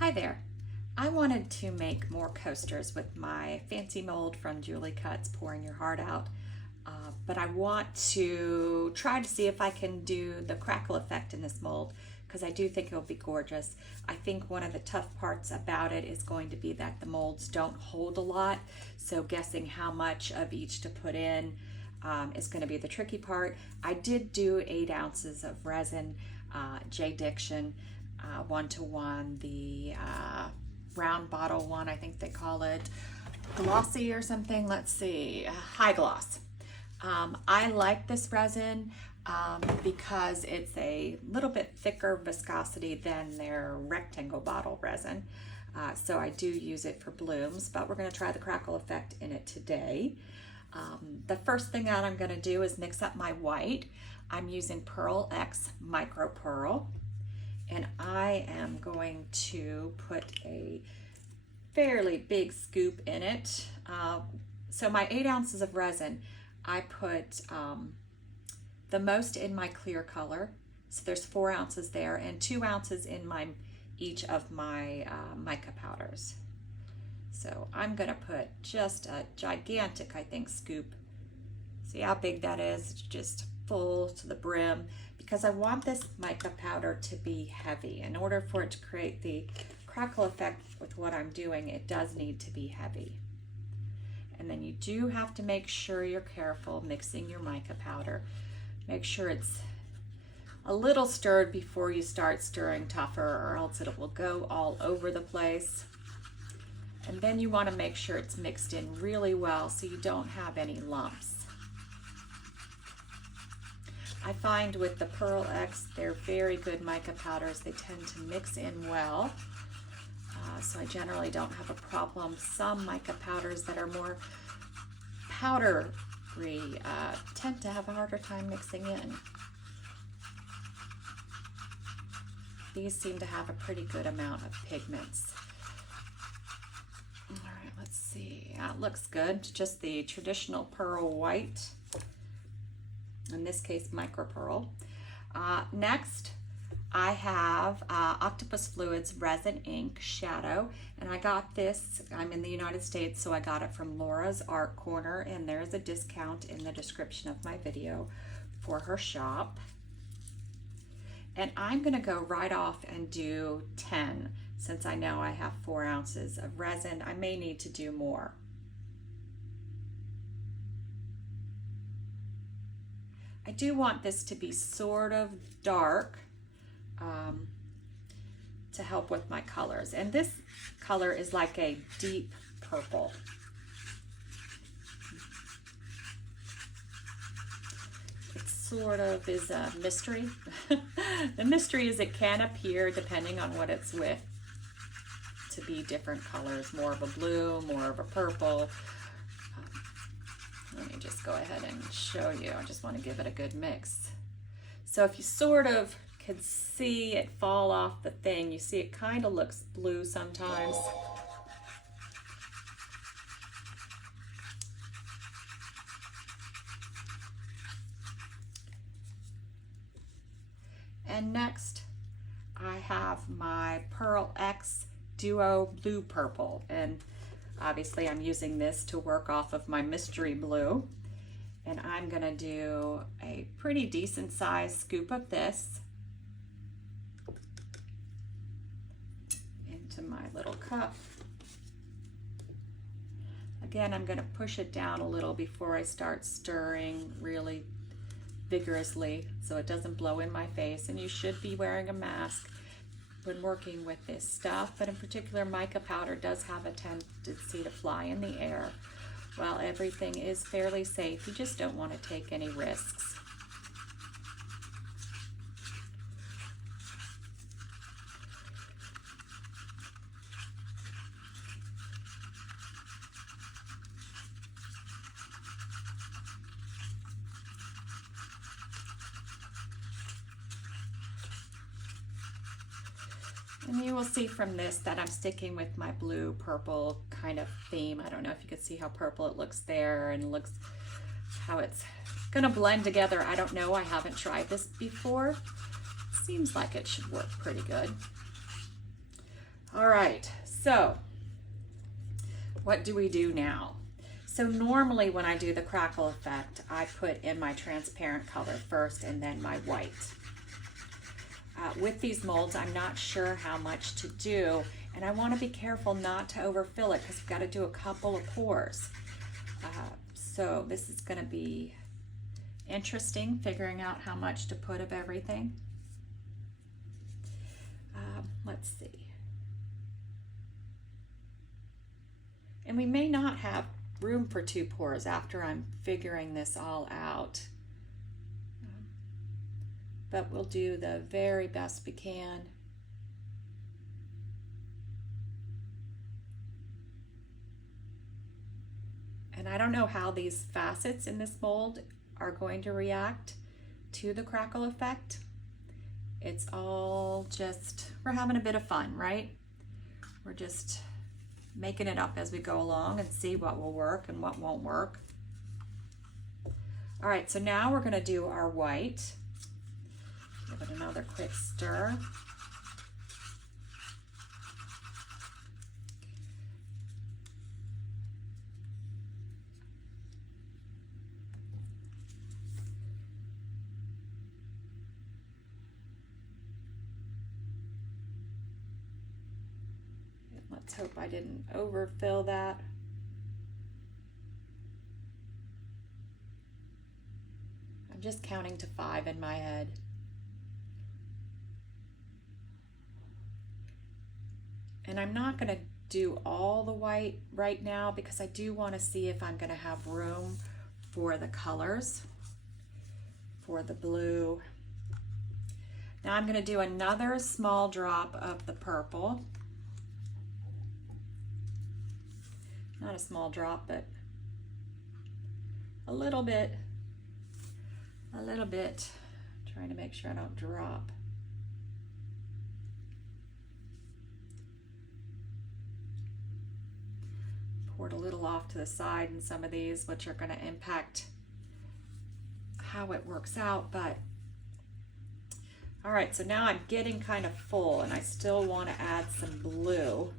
Hi there. I wanted to make more coasters with my fancy mold from Julie Cuts Pouring Your Heart Out, but I want to try to see if I can do the crackle effect in this mold because I do think it'll be gorgeous. I think one of the tough parts about it is going to be that the molds don't hold a lot, so guessing how much of each to put in is going to be the tricky part. I did do 8 ounces of resin, J. Diction, 1-to-1, the round bottle one, I think they call it glossy or something. Let's see, high gloss. I like this resin because it's a little bit thicker viscosity than their rectangle bottle resin. So I do use it for blooms, but we're going to try the crackle effect in it today. The first thing that I'm going to do is mix up my white. I'm using Pearl X Micro Pearl, and I am going to put a fairly big scoop in it. So my 8 ounces of resin, I put the most in my clear color. So there's 4 ounces there and 2 ounces in each of my mica powders. So I'm gonna put just a gigantic, I think, scoop. See how big that is? It's just full to the brim because I want this mica powder to be heavy. In order for it to create the crackle effect with what I'm doing, it does need to be heavy. And then you do have to make sure you're careful mixing your mica powder. Make sure it's a little stirred before you start stirring tougher, or else it will go all over the place. And then you want to make sure it's mixed in really well so you don't have any lumps. I find with the Pearl X, they're very good mica powders. They tend to mix in well. So I generally don't have a problem. Some mica powders that are more powdery tend to have a harder time mixing in. These seem to have a pretty good amount of pigments. All right, let's see. It looks good. Just the traditional pearl white. In this case, micro pearl. Next, I have Octopus Fluids Resin Ink Shadow, and I got this, I'm in the United States, so I got it from Laura's Art Corner, and there's a discount in the description of my video for her shop. And I'm gonna go right off and do 10, since I know I have 4 ounces of resin. I may need to do more. I do want this to be sort of dark to help with my colors. And this color is like a deep purple. It sort of is a mystery. The mystery is it can appear, depending on what it's with, to be different colors, more of a blue, more of a purple. Let me just go ahead and show you. I just want to give it a good mix. So if you sort of can see it fall off the thing, you see it kind of looks blue sometimes. And next, I have my Pearl X Duo Blue Purple, and obviously I'm using this to work off of my mystery blue, and I'm gonna do a pretty decent sized scoop of this into my little cup. Again, I'm gonna push it down a little before I start stirring really vigorously so it doesn't blow in my face, and you should be wearing a mask when working with this stuff, but in particular mica powder does have a tendency to fly in the air. While everything is fairly safe, you just don't want to take any risks. And you will see from this that I'm sticking with my blue purple kind of theme. I don't know if you can see how purple it looks there, and looks how it's gonna blend together. I don't know, I haven't tried this before. Seems like it should work pretty good. All right, so what do we do now? So normally when I do the crackle effect, I put in my transparent color first and then my white. With these molds, I'm not sure how much to do, and I want to be careful not to overfill it because I've got to do a couple of pours. So this is going to be interesting, figuring out how much to put of everything. Let's see. And we may not have room for 2 pours after I'm figuring this all out. But we'll do the very best we can. And I don't know how these facets in this mold are going to react to the crackle effect. It's all just, we're having a bit of fun, right? We're just making it up as we go along and see what will work and what won't work. All right, so now we're gonna do our white. Give it another quick stir. Let's hope I didn't overfill that. I'm just counting to 5 in my head. And I'm not going to do all the white right now because I do want to see if I'm going to have room for the colors, for the blue. Now I'm going to do another small drop of the purple. Not a small drop, but a little bit, trying to make sure I don't drop. Poured a little off to the side in some of these, which are going to impact how it works out, but all right, so now I'm getting kind of full and I still want to add some blue.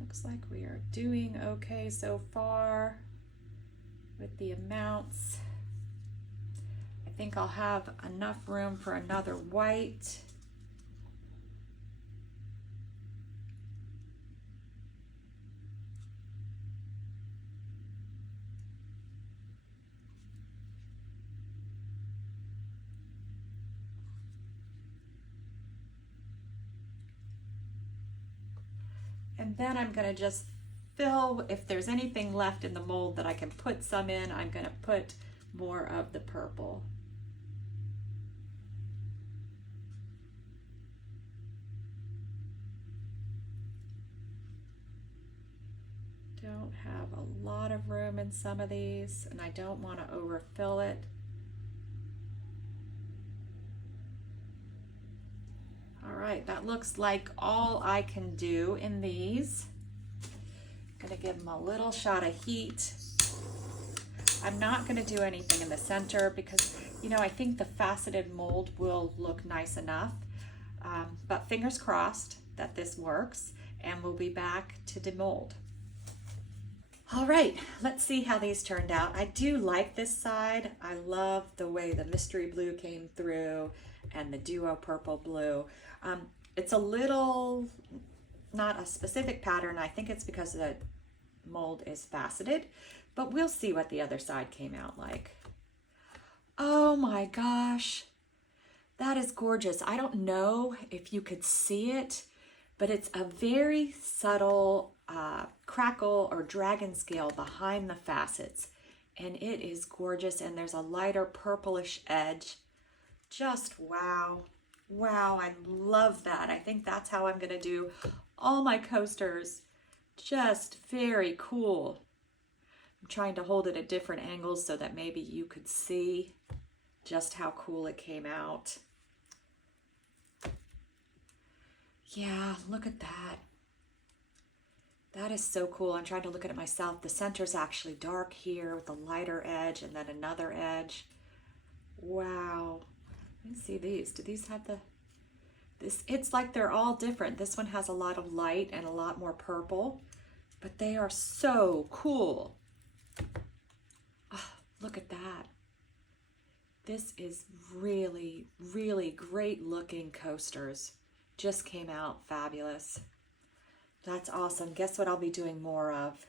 Looks like we are doing okay so far with the amounts. I think I'll have enough room for another white. And then I'm going to just fill, if there's anything left in the mold that I can put some in, I'm going to put more of the purple. Don't have a lot of room in some of these, and I don't want to overfill it. All right, that looks like all I can do in these. I'm gonna give them a little shot of heat. I'm not gonna do anything in the center because, you know, I think the faceted mold will look nice enough. But fingers crossed that this works, and we'll be back to demold. All right, let's see how these turned out. I do like this side. I love the way the mystery blue came through and the duo purple blue. It's a little, not a specific pattern. I think it's because the mold is faceted, but we'll see what the other side came out like. Oh my gosh, that is gorgeous. I don't know if you could see it, but it's a very subtle crackle or dragon scale behind the facets, and it is gorgeous, and there's a lighter purplish edge. Just wow. Wow, I love that. I think that's how I'm gonna do all my coasters. Just very cool. I'm trying to hold it at different angles so that maybe you could see just how cool it came out. Yeah, look at that. That is so cool. I'm trying to look at it myself. The center's actually dark here with a lighter edge and then another edge. Wow. Let me see these. Do these have it's like they're all different. This one has a lot of light and a lot more purple, but they are so cool. Oh, look at that. This is really, really great looking coasters. Just came out fabulous. That's awesome. Guess what I'll be doing more of?